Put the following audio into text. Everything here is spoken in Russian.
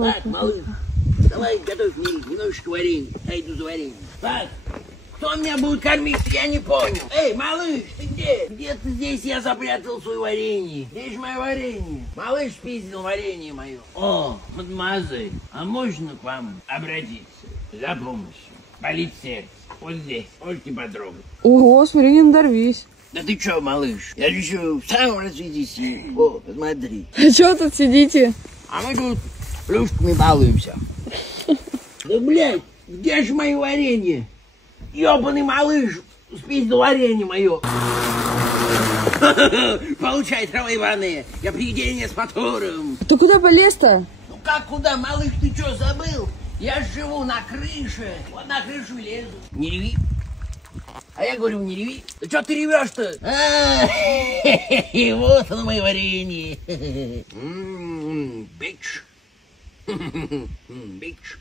Так, малыш, давай готовь мне немножечко варенья. Я иду за вареньем. Так, кто меня будет кормить, я не понял. Эй, малыш, ты где? Где-то здесь я запрятал свое варенье. Где же мое варенье? Малыш спиздил варенье мое. О, мадемуазель, а можно к вам обратиться за помощью? Болит сердце. Вот здесь. Можете потрогать. Ого, смотри, не надорвись. Да ты чё, малыш? Я же еще в самом расцвете сил. О, посмотри. А чё тут сидите? А мы тут плюшками балуемся. Да, блядь, где же мое варенье? Ёбаный малыш спиздил варенье мое. Получай, трава ебаная. Я привидение с мотором. Ты куда полез-то? Ну как куда, малыш, ты чё, забыл? Я живу на крыше. Вот на крышу и лезу. Не реви. А я говорю, не реви. Да чё ты ревешь-то? Вот оно, мое варенье. Бич. Бич.